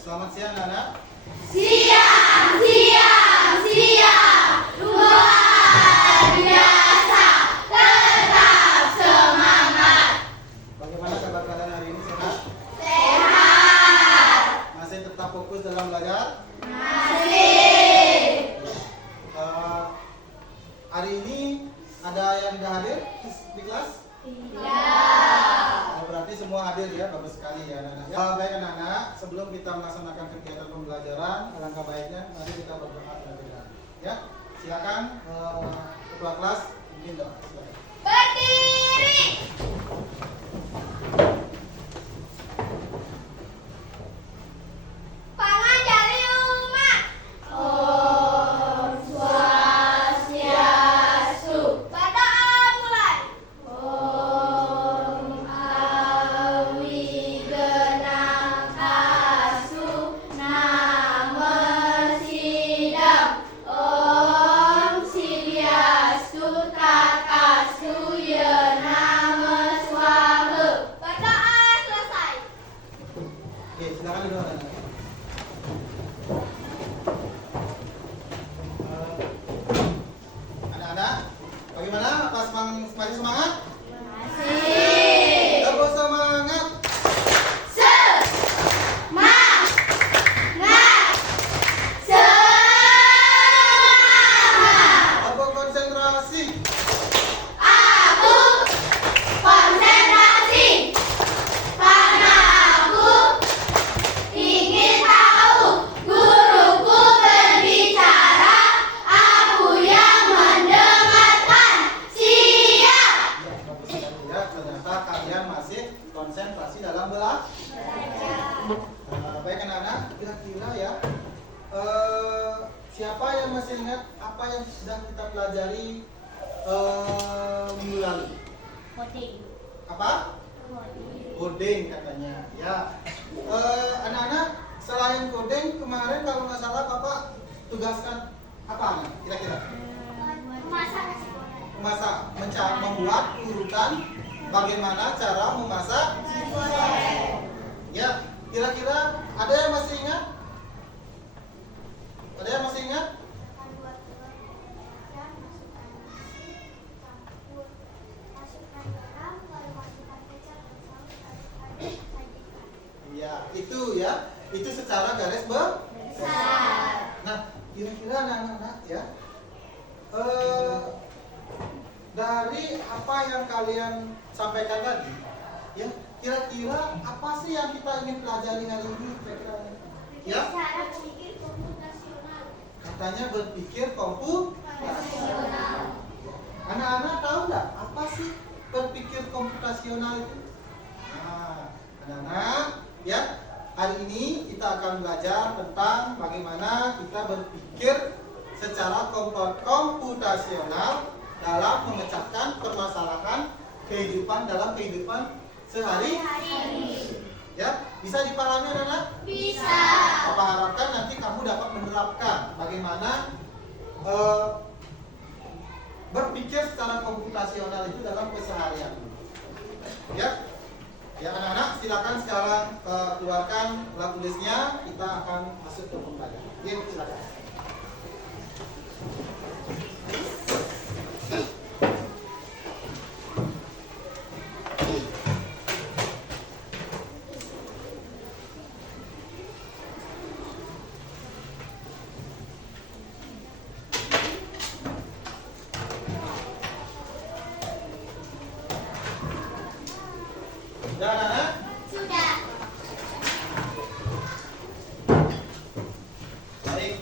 Selamat siang anak. Siang, siang, siang. Luar biasa. Tetap semangat. Bagaimana kabar kalian hari ini, sehat? Sehat. Masih tetap fokus dalam belajar? Masih. Hari ini ada yang tidak hadir di kelas? Tidak. Oh, berarti semua hadir ya, bagus sekali ya anak-anak. Baik anak-anak, sebelum kita melaksanakan kegiatan pembelajaran, alangkah baiknya mari kita berdoa terlebih dahulu. Ya, silakan ketua kelas pimpin doa. Silakan. Berdiri. Pengajari umat. Om Swastiastu. Berdoa mulai. Om Awigenangkasu Namo Sidam. Om Siliastu Takasu Yenama Swaha. Berdoa selesai. Oke, silakan duduk anak-anak. Anak-anak, bagaimana? Masih semangat? Masih. Terus semangat. Semangat. Semangat. Apa konsentrasi? Aku konsentrasi karena aku ingin tahu guruku berbicara, aku yang mendengarkan. Siap. Ya, bagus sekali ya. Ternyata kalian masih konsentrasi dalam belajar. Baik anak-anak, kira-kira ya, siapa yang masih ingat apa yang sudah kita pelajari minggu lalu? Apa? Coding katanya. Ya, anak-anak, selain coding kemarin kalau nggak salah Bapak tugaskan apa anak? Kira-kira? Membuat urutan bagaimana cara memasak. Ya, kira-kira ada yang masih ingat? Ada yang masih ingat? Ya, itu ya. Itu secara garis besar. Nah, kira-kira anak-anak ya, dari apa yang kalian sampaikan tadi, ya, kira-kira apa sih yang kita ingin pelajari hari ini? Kira-kira, ya, katanya berpikir komputasional. Anak-anak tahu nggak apa sih berpikir komputasional itu? Nah, anak-anak, ya, hari ini kita akan belajar tentang bagaimana kita berpikir secara komputasional dalam memecahkan permasalahan dalam kehidupan sehari-hari. Ya, bisa dipahami anak-anak? Bisa. Papa harapkan nanti kamu dapat menerapkan bagaimana berpikir secara komputasional itu dalam keseharian. Ya, ya anak-anak, silakan sekarang keluarkan ulang tulisnya. Kita akan masuk ke pembelajaran. Yuk, silakan. Sudah anak-anak? Sudah. Baik.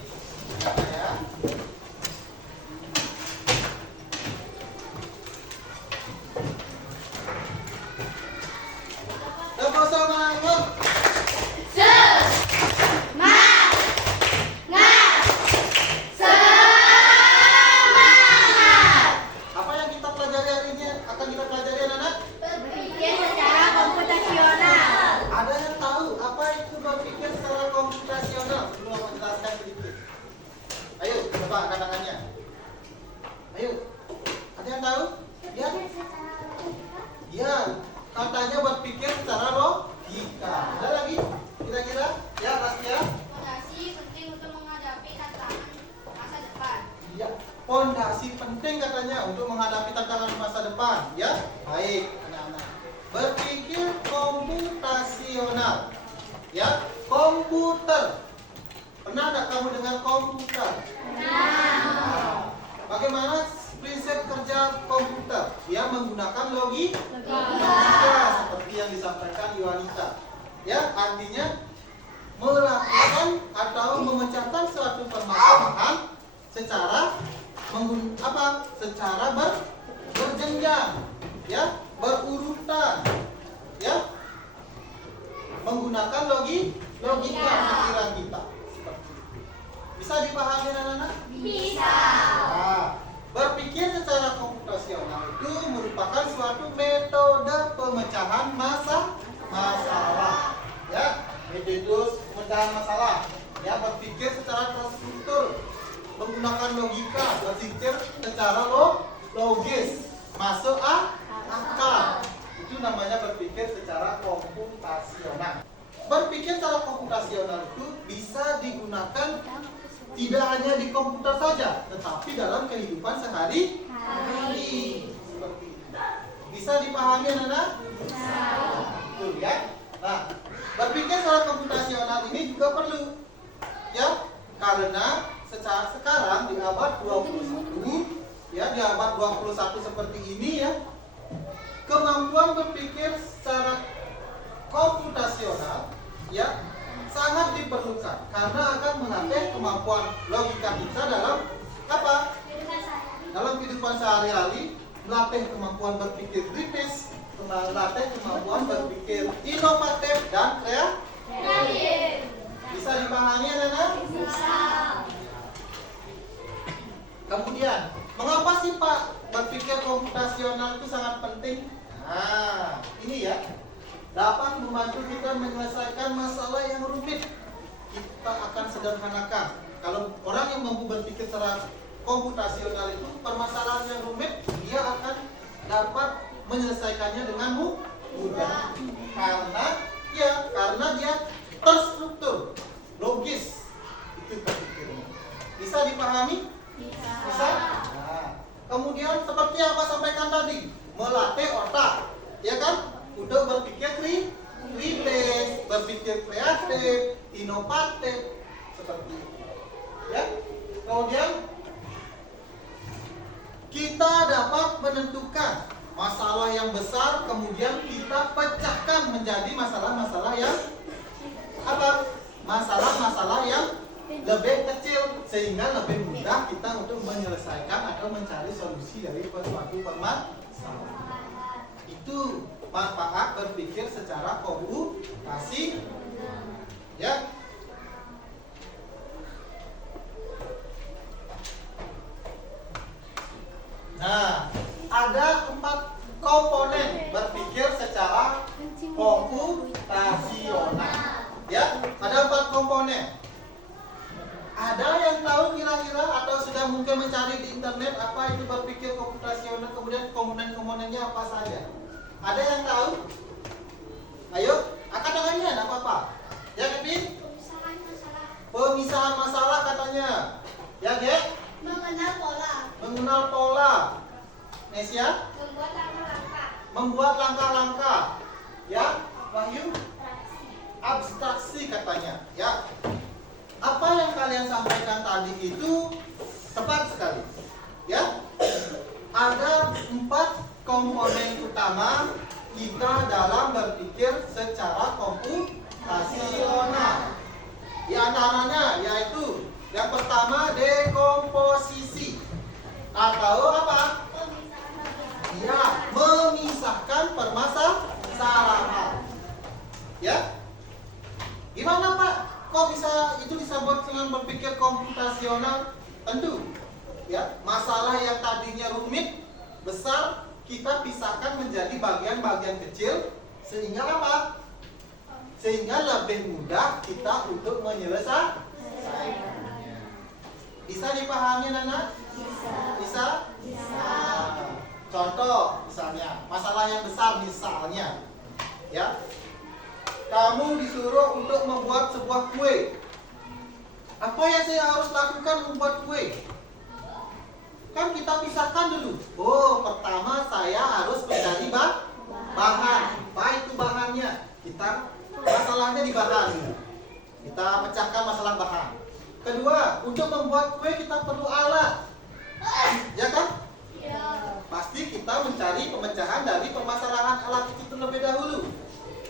pondasi penting katanya untuk menghadapi tantangan masa depan. Ya, baik anak-anak. Berpikir komputasional. Ya, komputer. Pernah tidak kamu dengar komputer? Nah, bagaimana prinsip kerja komputer? Dia menggunakan logika seperti yang disampaikan Yuanita. Ya, artinya melakukan atau memecahkan suatu permasalahan secara secara berjenjang, ya, berurutan, ya, menggunakan logika pikiran kita. Seperti itu. Bisa dipahami anak-anak? Bisa. Nah, berpikir secara komputasional itu merupakan suatu metode pemecahan masalah, ya, metode pemecahan masalah, ya, berpikir secara terstruktur, menggunakan logika, berpikir secara logis, masuk akal. Itu namanya berpikir secara komputasional. Berpikir secara komputasional itu bisa digunakan tidak hanya di komputer saja, tetapi dalam kehidupan sehari-hari. Seperti itu. Bisa dipahami anak-anak? Bisa. Betul ya. Nah, berpikir secara komputasional ini juga perlu, ya, karena sekarang di abad 21, ya, di abad 21 seperti ini, ya, kemampuan berpikir secara komputasional, ya, sangat diperlukan karena akan melatih kemampuan logika kita dalam apa? Dalam kehidupan sehari-hari, melatih kemampuan berpikir kritis, melatih kemampuan berpikir inovatif dan kreatif. Bisa dipahami anak-anak? Bisa. Kemudian, mengapa sih Pak berpikir komputasional itu sangat penting? Nah, ini ya, dapat membantu kita menyelesaikan masalah yang rumit. Kita akan sederhanakan. Kalau orang yang mampu berpikir secara komputasional itu, permasalahan yang rumit, dia akan dapat menyelesaikannya dengan mudah. Karena dia terstruktur, logis. Itu berpikirnya. Bisa dipahami? Bisa? Nah, kemudian seperti yang Pak sampaikan tadi, melatih otak, ya kan? Untuk berpikir kritis, berpikir kreatif, inovatif, seperti itu. Ya. Kemudian kita dapat menentukan masalah yang besar, kemudian kita pecahkan menjadi masalah-masalah yang apa? Masalah-masalah yang lebih kecil sehingga lebih mudah kita untuk menyelesaikan atau mencari solusi dari suatu permasalahan. Itu manfaat berpikir secara komputasi, ya. Nah, ada 4 komponen berpikir secara komputasional. Ya, ada 4 komponen. Ada yang tahu kira-kira atau sudah mungkin mencari di internet apa itu berpikir komputasional, kemudian komponen-komponennya apa saja? Ada yang tahu? Ayo, angkat tangannya, enggak apa-apa. Ya, Kevin? Pemisahan masalah katanya. Ya, Gek? Mengenal pola. Nesia? Membuat langkah-langkah. Ya, Wahyu? Abstraksi katanya. Ya. Apa yang kalian sampaikan tadi itu tepat sekali. Ya. Ada 4 komponen utama kita dalam berpikir secara komputasional. Di antaranya yaitu yang pertama dekomposisi atau apa? Ya, memisahkan permasalahan. Ya. Gimana Pak? Kok bisa itu disebut dengan berpikir komputasional? Tentu, ya, masalah yang tadinya rumit, besar, kita pisahkan menjadi bagian-bagian kecil sehingga apa? Sehingga lebih mudah kita untuk menyelesaikannya. Bisa dipahami, Nana? Bisa. Nah, contoh misalnya, masalah yang besar misalnya, ya. Kamu disuruh untuk membuat sebuah kue. Apa yang saya harus lakukan membuat kue? Kan kita pisahkan dulu. Oh, pertama saya harus mencari bahan. Apa itu bahannya? Masalahnya di bahan. Kita pecahkan masalah bahan. Kedua, untuk membuat kue kita perlu alat. Ya kan? Pasti kita mencari pemecahan dari permasalahan alat itu terlebih dahulu.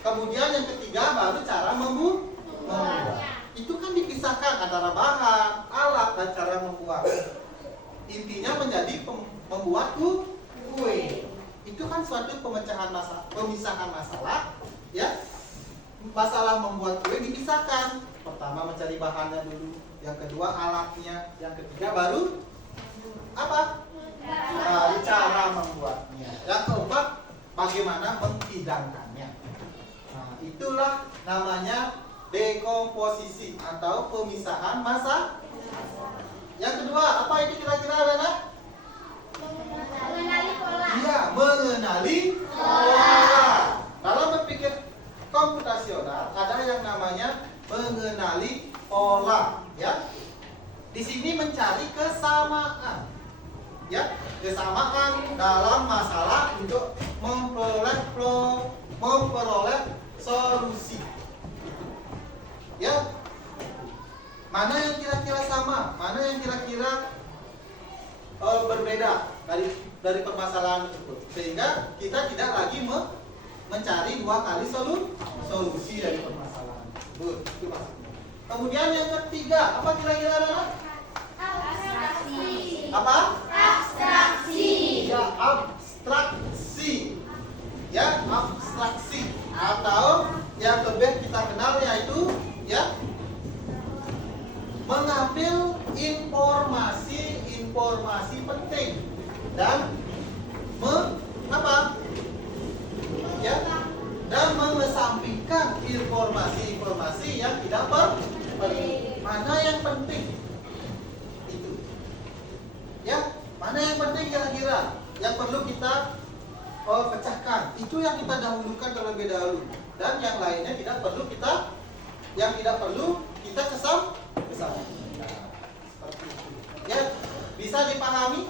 Kemudian yang ketiga baru cara membuat. Itu kan dipisahkan antara bahan, alat, dan cara membuat. Intinya menjadi membuat kue. Itu kan suatu pemisahan masalah, ya. Masalah membuat kue dipisahkan. Pertama mencari bahannya dulu, yang kedua alatnya, yang ketiga baru apa? Cara membuatnya. Yang keempat bagaimana menghidangkannya. Nah, itulah namanya dekomposisi atau pemisahan massa. Yang kedua, apa itu kira-kira, anak? Mengenali pola. Iya, mengenali pola. Dalam berpikir komputasional ada yang namanya mengenali pola, ya. Di sini mencari kesamaan. Ya, kesamaan dalam masalah untuk memperoleh solusi. Ya, mana yang kira-kira sama, mana yang kira-kira berbeda dari permasalahan tersebut, sehingga kita tidak lagi mencari dua kali solusi dari permasalahan tersebut. Itu maksudnya. Kemudian yang ketiga, apa kira-kira, anak? Abstraksi. Apa? Abstraksi. Ya, abstraksi. Ya, abstraksi. Atau yang lebih kita kenal yaitu, ya, mengambil informasi penting dan dan mengesampingkan informasi yang tidak penting. Mana yang penting? Itu. Ya, mana yang penting kira-kira yang perlu kita pecahkan. Itu yang kita dahulukan terlebih dahulu. Dan yang lainnya tidak perlu kita kesampingkan. Seperti itu. Ya, bisa dipahami?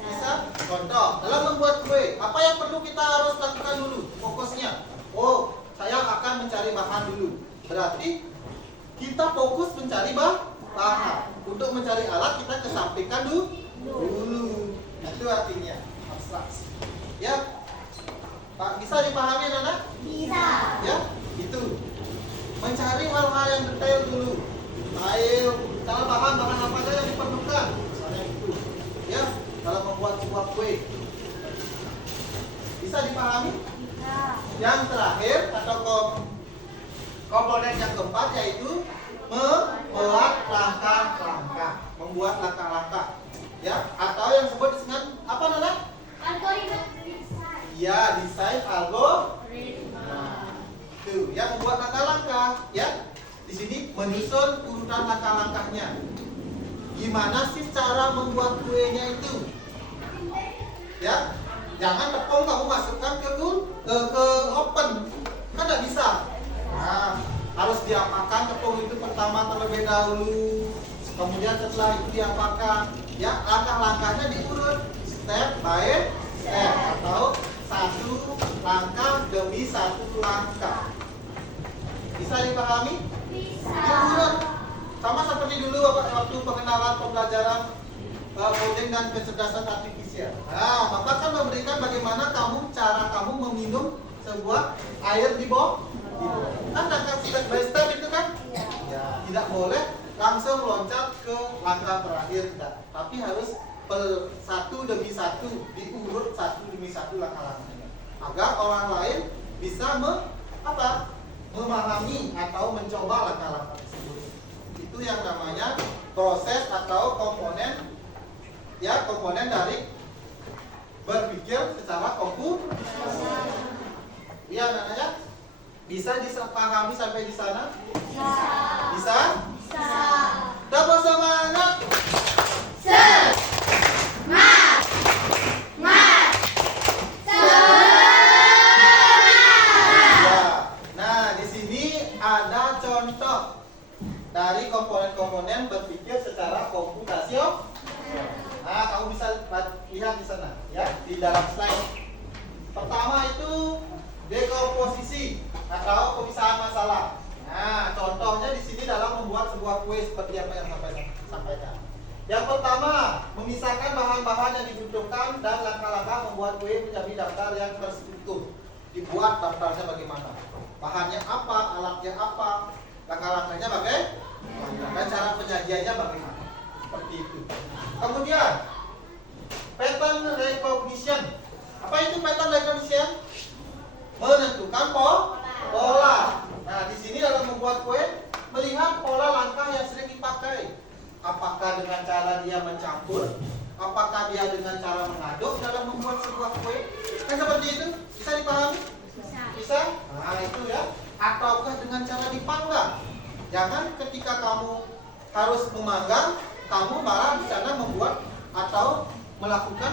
Bisa. Contoh, dalam membuat kue, apa yang perlu kita harus lakukan dulu? Fokusnya. Oh, saya akan mencari bahan dulu. Berarti kita fokus mencari bahan. Untuk mencari alat kita kesampingkan dulu. Itu artinya abstraksi. Ya, Pak, bisa dipahami, anak? Bisa. Ya, itu. Mencari hal-hal yang detail dulu. Ayo, cara bahan apa saja yang diperlukan. Misalnya itu. Ya, dalam membuat sebuah kue. Bisa dipahami? Bisa. Yang terakhir atau komponen yang keempat yaitu membuat langkah-langkah. Membuat langkah-langkah. Ya, atau yang disebut dengan apa, Nana? Algoritma desain. Ya, desain algoritma. Tuh, yang membuat langkah-langkah, ya. Di sini menyusun urutan langkah-langkahnya. Gimana sih cara membuat kuenya itu? Ya, jangan tepung kamu masukkan ke oven, kan tidak bisa. Nah, harus diapakan tepung itu pertama terlebih dahulu. Kemudian setelah itu diapakan, ya langkah-langkahnya diurut step by step atau satu langkah demi satu langkah. Bisa dipahami? Bisa. Diurut sama seperti dulu waktu pengenalan pembelajaran coding dan kecerdasan artifisial. Nah, Bapak kan memberikan bagaimana cara kamu meminum sebuah air di bawah. Kan langkah step by step itu kan? Ya, tidak boleh langsung loncat ke langkah terakhir, tidak. Tapi harus satu demi satu diurut satu demi satu langkah-langkahnya agar orang lain bisa memahami atau mencoba langkah-langkah tersebut. Itu yang namanya proses atau komponen dari berpikir secara komputasional. Iya, namanya bisa dipahami sampai di sana? Bisa. Bisa? Bisa. Dapat semangat. Semangat. Ya. Nah, di sini ada contoh dari komponen-komponen berpikir secara komputasional. Nah, kamu bisa dalam slide. Pertama itu dekomposisi atau pemisahan masalah. Nah, contohnya di sini dalam membuat sebuah kue seperti apa yang sampaikan. Yang pertama, memisahkan bahan-bahan yang dibutuhkan dan langkah-langkah membuat kue menjadi daftar yang terstruktur. Dibuat daftarnya bagaimana? Bahannya apa, alatnya apa, langkah-langkahnya bagaimana, dan cara penyajiannya bagaimana. Seperti itu. Kemudian, pattern recognition. Apa itu pattern recognition? Menentukan pola. Nah, di sini dalam membuat kue, melihat pola langkah yang sering dipakai. Apakah dengan cara dia mencampur? Apakah dia dengan cara mengaduk dalam membuat sebuah kue? Kan seperti itu? Bisa dipahami? Bisa? Nah, itu ya. Ataukah dengan cara dipanggang? Jangan ketika kamu harus memanggang, kamu malah di sana membuat atau melakukan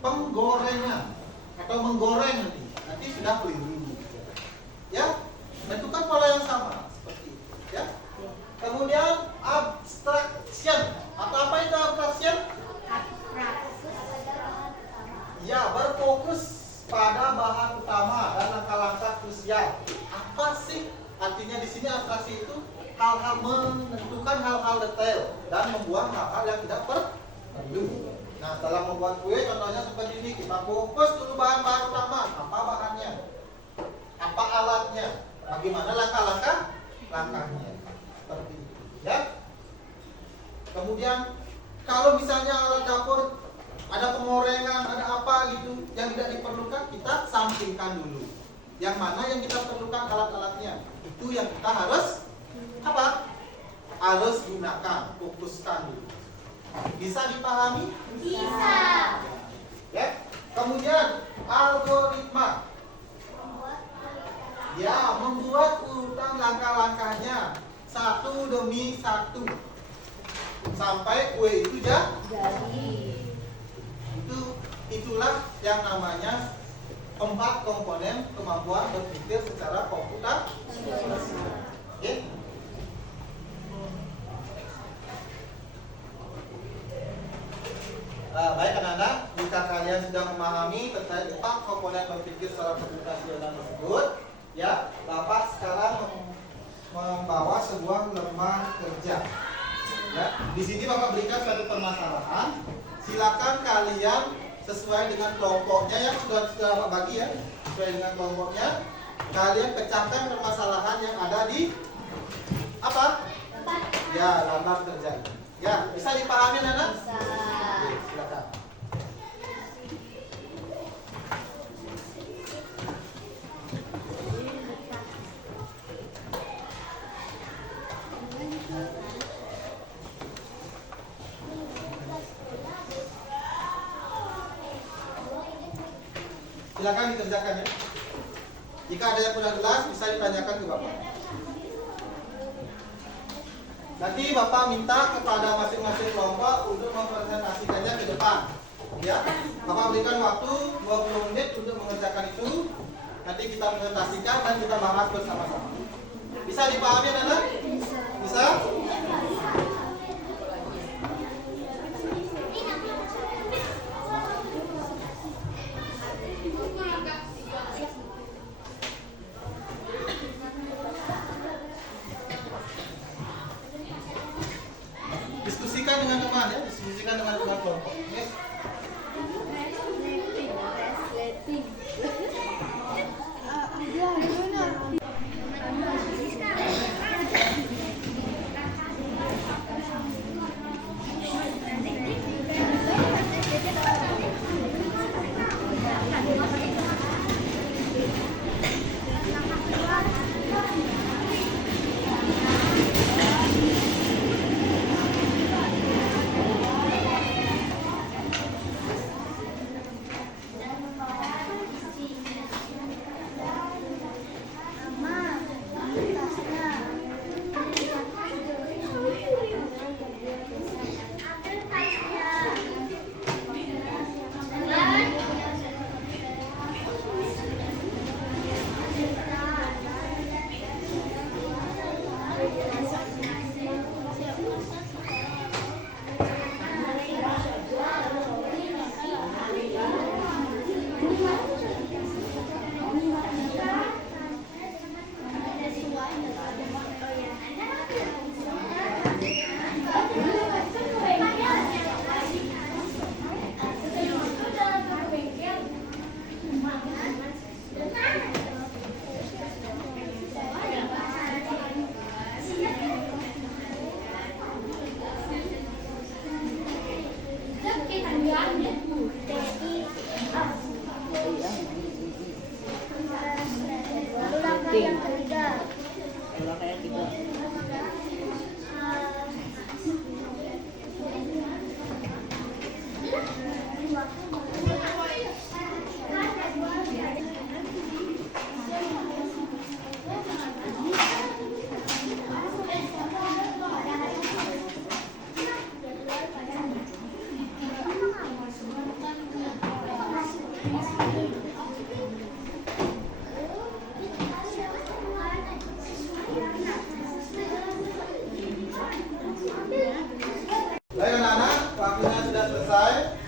penggorengan atau menggoreng nanti sudah keliru. Ya, tentukan pola yang sama seperti itu. Ya. Kemudian abstraction. Atau apa itu abstraction? Ya, berfokus pada bahan utama dan langkah-langkah krusial. Apa sih artinya di sini abstraksi itu? Hal-hal, menentukan hal-hal detail dan membuang hal-hal yang tidak perlu. Nah, dalam membuat kue contohnya seperti ini, kita fokus dulu bahan-bahan utama. Apa bahannya? Apa alatnya? Bagaimana langkahnya? Seperti itu, ya. Kemudian kalau misalnya alat dapur ada pengorengan, ada apa gitu yang tidak diperlukan, kita sampingkan dulu. Yang mana yang kita perlukan alat-alatnya, itu yang kita harus apa? Harus gunakan, fokuskan dulu. Bisa dipahami? Bisa. Ya. Kemudian algoritma. Ya, membuat urutan langkah-langkahnya satu demi satu sampai kue itu jadi. Itulah yang namanya 4 komponen kemampuan berpikir secara komputasi. Oke? Baik anak-anak, jika kalian sudah memahami terkait 4 komponen berpikir secara komputasional tersebut, ya, Bapak sekarang membawa sebuah lembar kerja. Ya, di sini Bapak berikan satu permasalahan. Silakan kalian sesuai dengan kelompoknya yang sudah Bapak bagi ya, sesuai dengan kelompoknya. Kalian pecahkan permasalahan yang ada di apa? Ya, lembar kerja. Ya, bisa dipahami anak? Bisa. Oke, silakan. Silakan dikerjakan ya. Jika ada yang kurang jelas bisa ditanyakan ke Bapak. Nanti Bapak minta kepada masing-masing kelompok untuk mempresentasikannya ke depan. Ya, Bapak berikan waktu 20 menit untuk mengerjakan itu. Nanti kita presentasikan dan kita bahas bersama-sama. Bisa dipahami anak-anak? Bisa? Diskusikan dengan teman ya, diskusikan dengan teman kelompok. Yes.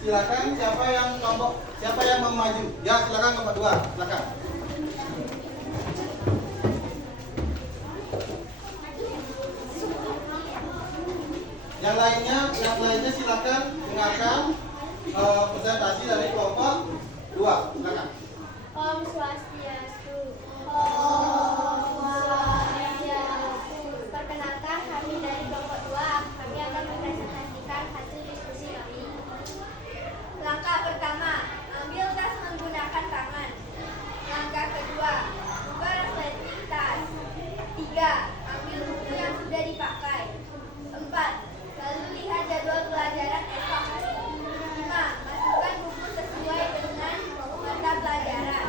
silakan siapa yang mau maju? Ya, silakan kelompok 2, silakan. Yang lainnya silakan dengarkan presentasi dari kelompok 2. Silakan. Om Swastiastu. Om Swastiastu. Perkenalkan, kami dari kelompok 2. Kami akan mempresentasikan hasil diskusi kami. Langkah pertama, ambil tas menggunakan tangan. Langkah kedua, buka resleting tas. 3. Ambil buku yang sudah dipakai. 4. Lalu lihat jadwal pelajaran esok hari. 5. Masukkan buku sesuai dengan mata pelajaran.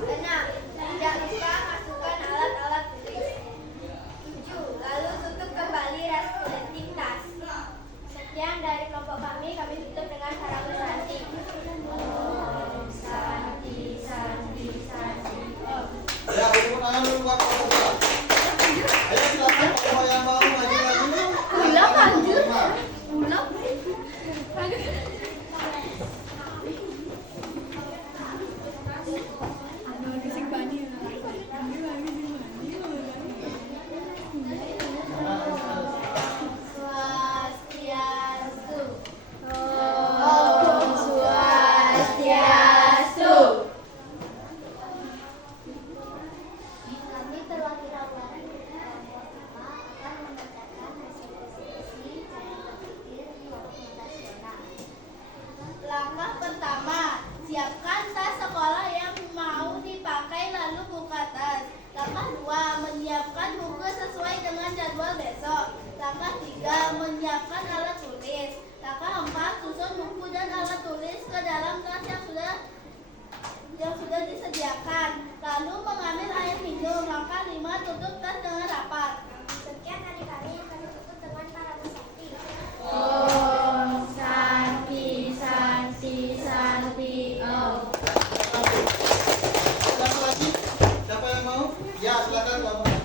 6. Tidak lupa masukkan alat-alat tulis. 7. Lalu tutup kembali resleting tas. Sekian dari kelompok kami tutup dengan cara bersanti. Om Santi, Santi, Santi, Om. Ya, tepuk tangan dulu buat kelompok 2. Ayo silakan kalau yang mau maju lagi. Ulang, lanjut. Ulang. Swastiastu. Om Swastiastu. Kami perwakilan kelompok pertama akan membacakan hasil diskusi cara berpikir kelompok nasional. Langkah pertama, siapkan tas sekolah yang mau dipakai lalu buka tas. Langkah 2, menyiapkan buku sesuai dengan jadwal besok. Langkah 3, menyiapkan alat tulis. Langkah 4, susun buku dan alat tulis ke dalam tas yang sudah disediakan. Lalu mengambil air minum. Langkah 5, tutup tas dengan rapat. Sekian dari kami, kami tutup dengan para bersanti. Om Santi, Santi, Santi, Om. Satu lagi, siapa yang mau? Ya, silakan kelompok 1.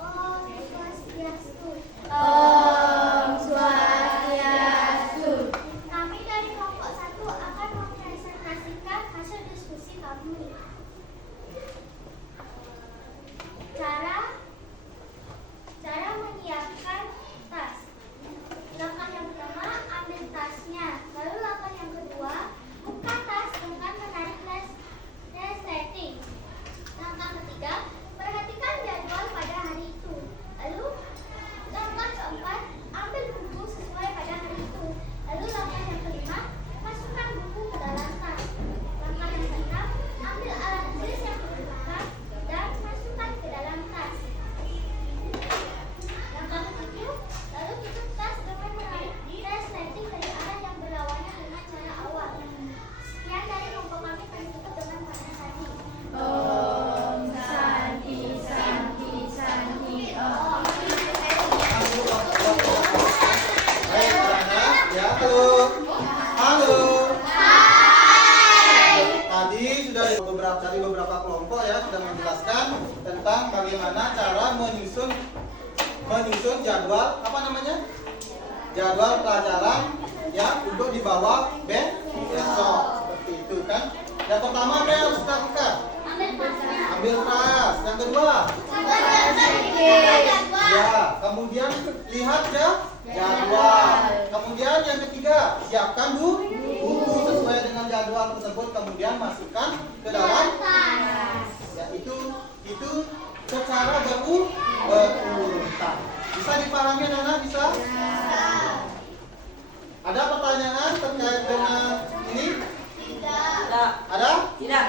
Om Swastiastu. Om Swastiastu. Kami dari kelompok 1 akan mempresentasikan hasil diskusi kami. Cara menyiapkan tas. Langkah yang pertama, ambil tasnya. Lalu langkah yang kedua, buka tas dengan menarik resleting. Langkah ketiga, perhatikan jadwal pada hari itu. Lalu langkah keempat, ambil buku sesuai pada hari itu. Lalu langkah yang kelima, masukkan buku ke dalam tas. Langkah yang keenam, ambil alat tulis yang dibutuhkan dan masukkan ke dalam tas. Langkah ketujuh, lalu tutup tas dengan menarik resleting dari arah yang berlawanan dengan cara awal. Sekian dari kelompok kami tutup dengan para tadi. Om Santi, Santi, Santi, Om. Baik, anak-anak. Ya, halo. Halo. Tadi beberapa kelompok ya sudah menjelaskan tentang bagaimana cara menyusun jadwal jadwal pelajaran ya untuk dibawa besok seperti itu kan. Yang pertama apa yang harus kita lakukan? Ambil tas. Yang kedua, ya, kemudian lihat jadwal. Kemudian yang ketiga, siapkan buku sesuai dengan jadwal tersebut, kemudian masukkan ke dalam tas. Ya, itu secara berurutan. Bisa dipahami anak-anak? Bisa? Ada pertanyaan terkait dengan ini? Tidak. Ada? Tidak.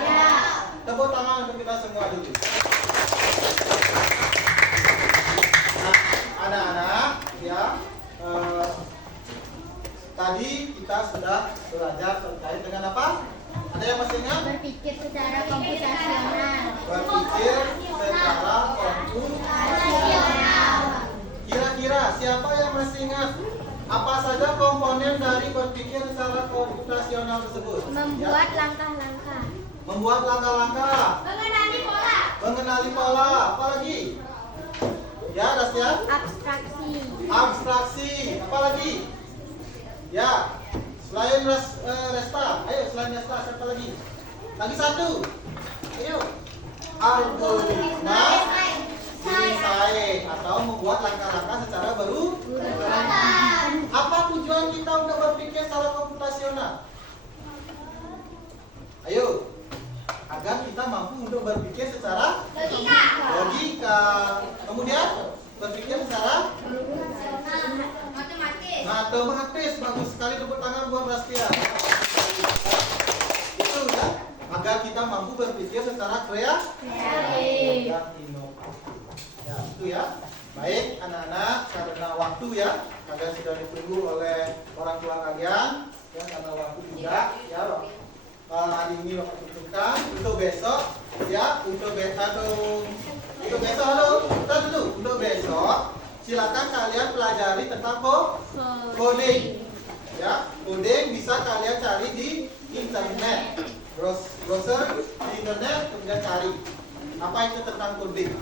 Tepuk tangan untuk kita semua dulu. Nah, anak-anak, ya, tadi kita sudah belajar terkait dengan apa? Ada yang masih ingat? Berpikir secara komputasional. Berpikir secara komputasional. Kira-kira siapa yang masih ingat Apa saja komponen dari berpikir secara komputasional tersebut? Membuat Ya. langkah-langkah. Membuat langkah-langkah. Mengenali pola. Mengenali pola. Apa lagi? Ya, Dasya. Abstraksi. Abstraksi. Apa lagi? Ya. Selain Resta. Ayo, selain Resta, siapa lagi? Lagi satu. Ayo. Algoritma desain atau membuat langkah-langkah secara berurutan. Apa tujuan kita untuk berpikir secara komputasional? Ayo, agar kita mampu untuk berpikir secara logika. Kemudian berpikir secara Matematis. matematis. Bagus sekali, tepuk tangan buat Rastia. Itu ya, agar kita mampu berpikir secara kreatif dan inovatif. Ya, itu ya. Baik anak-anak, karena waktu ya, kalian sudah ditunggu oleh orang tua kalian. Ya, karena waktu juga ya. Hari ini Bapak tentukan untuk besok ya, untuk besok halo, kita dulu untuk besok silakan kalian pelajari tentang coding ya. Coding bisa kalian cari di internet, browser di internet, kemudian cari apa itu tentang coding.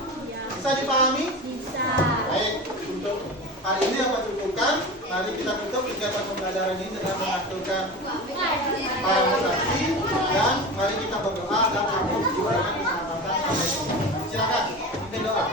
Bisa dipahami? Bisa. Baik, untuk hari ini apa cukupkan. Mari kita tutup kegiatan pembelajaran ini dengan mengaturkan harmonisasi dan mari kita berdoa dan amin. Silakan, pimpin doa.